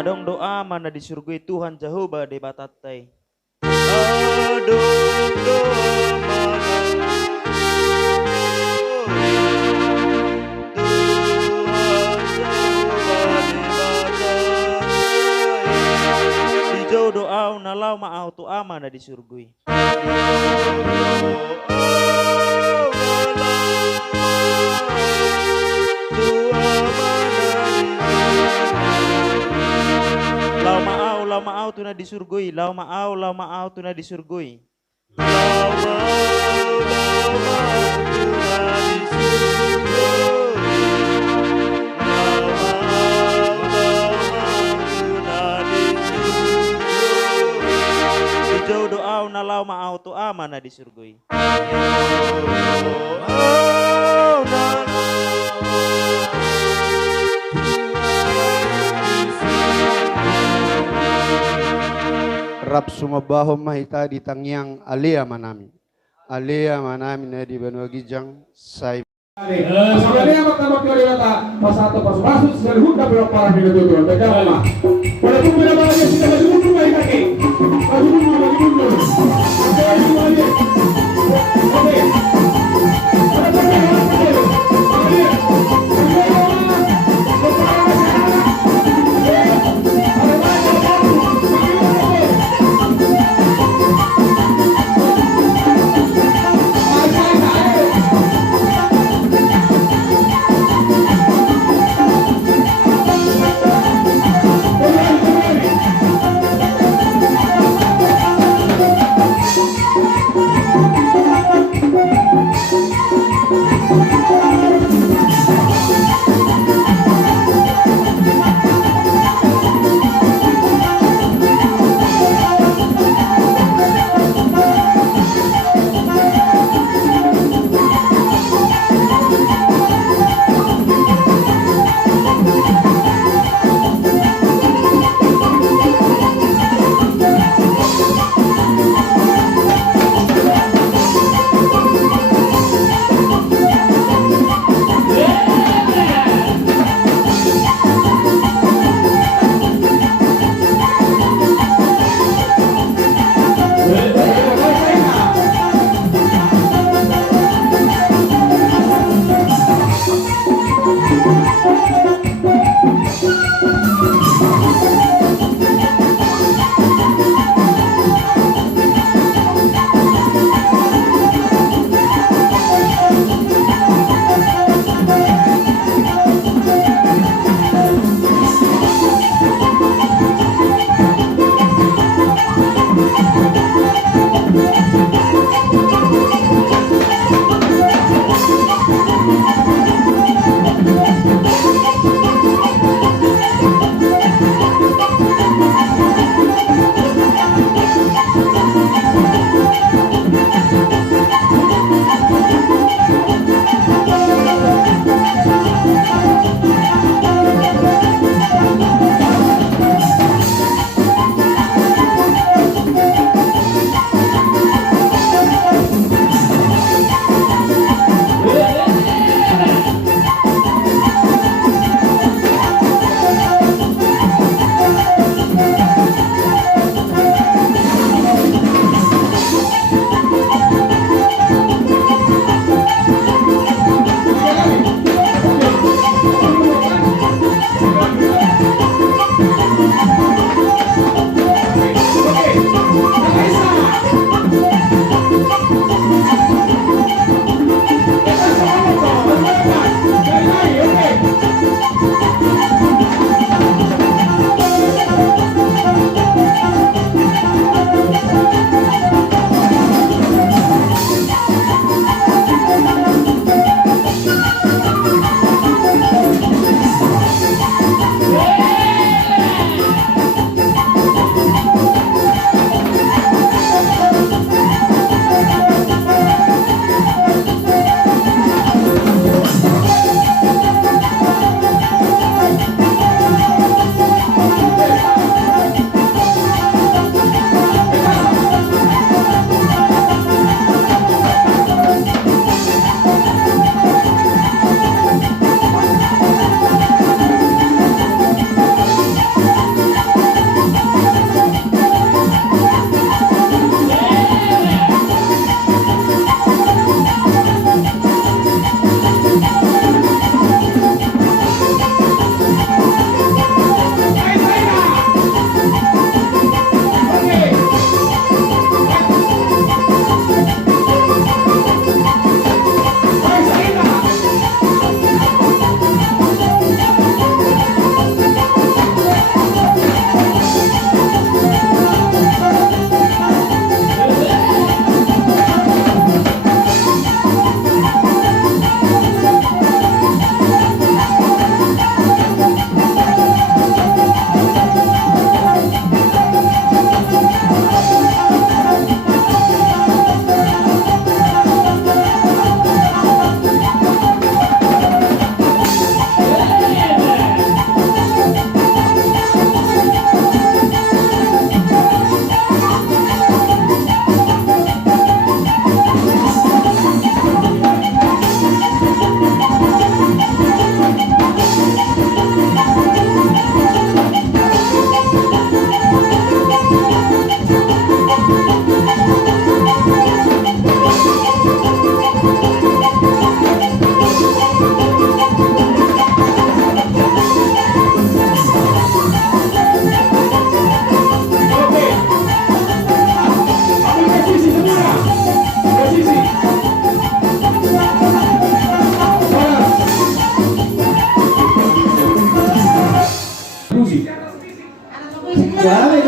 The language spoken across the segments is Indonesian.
Adong doa mana di surga Tuhan Jehovah de batatai. Adong doa mana Dijauh doa nalau maau tu amana di surgui. Lau maau tu na di surgui. Lau maau tu na di surgui. Dijauh doa nalau maau tu amana di surgui. Rap sumabahom mahita di tangyang alia manami na di Banua Gijang say. Sebenarnya pertama kali kata pas satu pas masuk seluruh dapur parah di itu tuh. Baca apa? Walaupun bila bahagia sudah maju mundur baik kaki. Maju mundur. Oke, semuanya. Oke.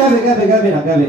gabe.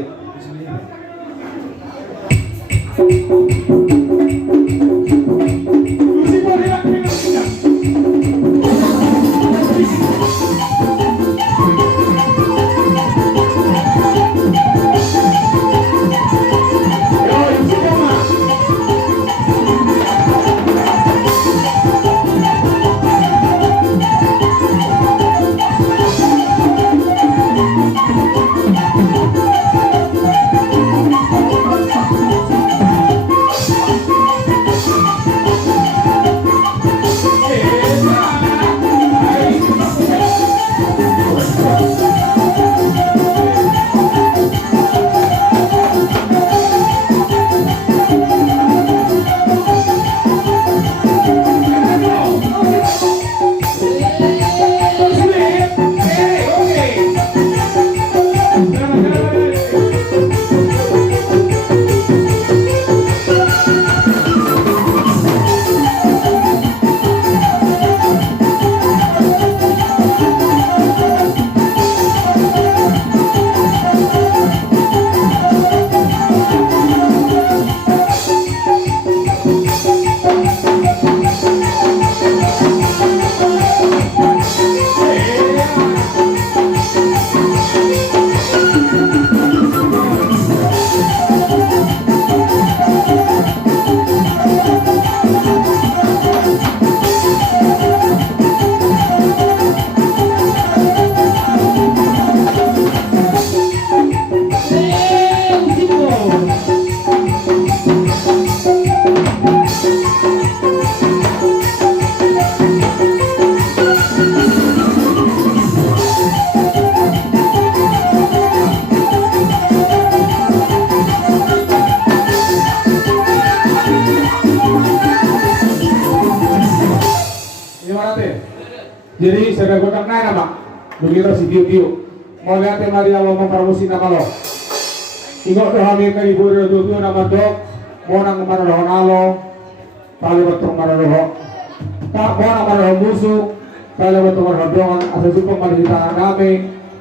Jadi saya godang naik apa? Begitu si Dio. Mau lihat mari Allah mempromosi nama lo. Ingat doa mereka ibu itu nama dok. Mau nang kemana doa nalo. Kali betul mana doa. Tak mau nang mana doa musuh. Kali betul mana doa. Asal suka mana di tangan kami.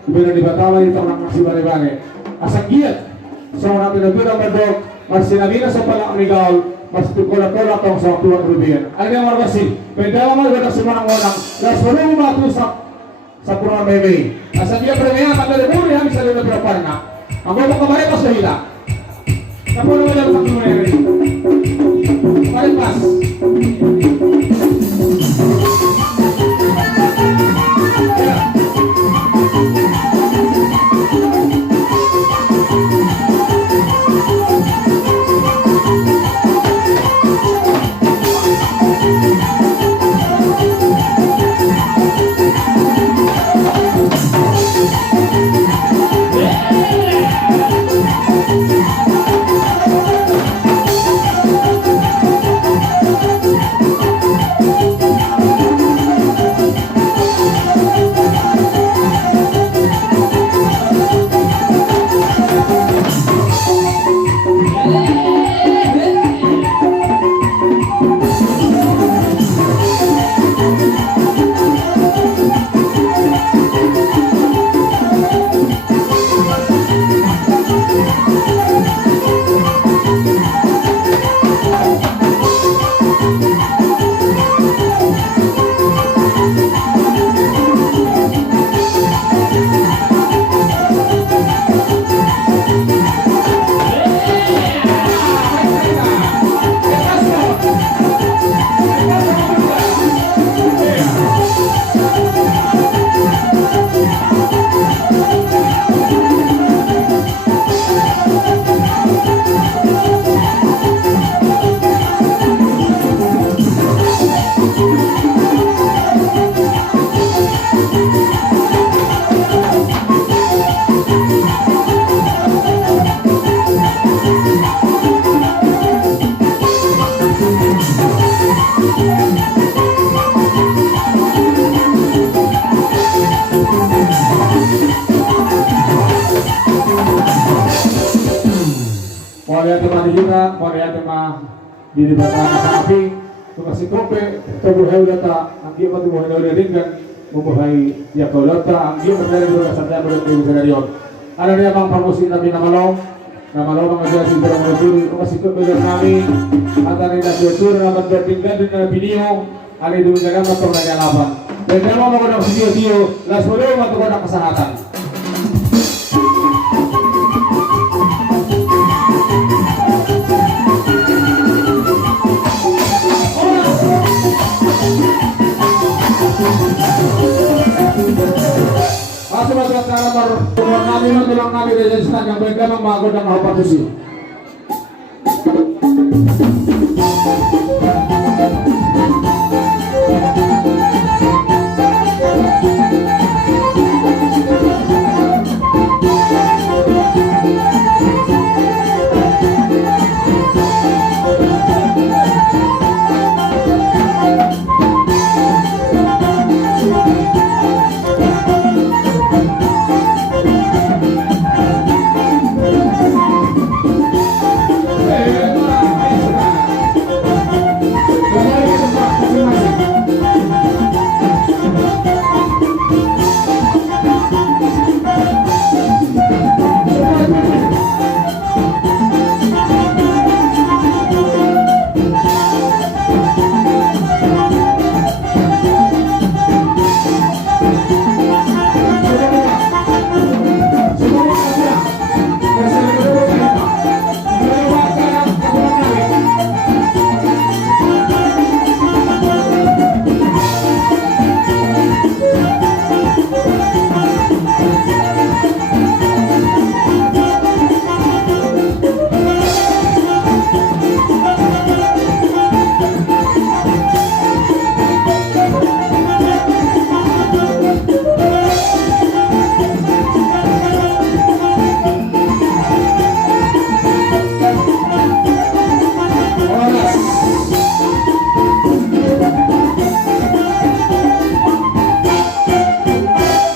Bila di Batama di tangan masih balik-balik. Asal giat. Soalnya tidak betul nama dok. Masih nabi na sa palang amigal. Mas tukola-kola tong sa tuwan rubian. Ano yung marasi? Pwede naman ganda si manang-wanang. Las walang matu sa purang meme. Asa dia premia kami lebih ya bisa lebih berapa na. Ang mga kamarin pa sa hila. Kapo naman lang ang mga ini. Paripas. Di batang api, tukasi kope, tubuhay data, ang iyo matubuhay na ulit kan, membuhay ya kau data, ang iyo matubuhay na ulit sa tayo ulit di bisa dari Ano niya bang promosi namin na malong mga siya siguro mga duro kasi kumilos namin at ano na siguro na magpapinggan din na biniyong ali doon na naman itong nagalaban. Dahil naman ako ng siyo-siyo, las mo rin matuko ng kasangatan. Kasi matulat na naman, kung namin matulong namin resistan yung baik lamang magod ng mahapatusi.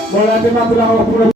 Wala din matulang ako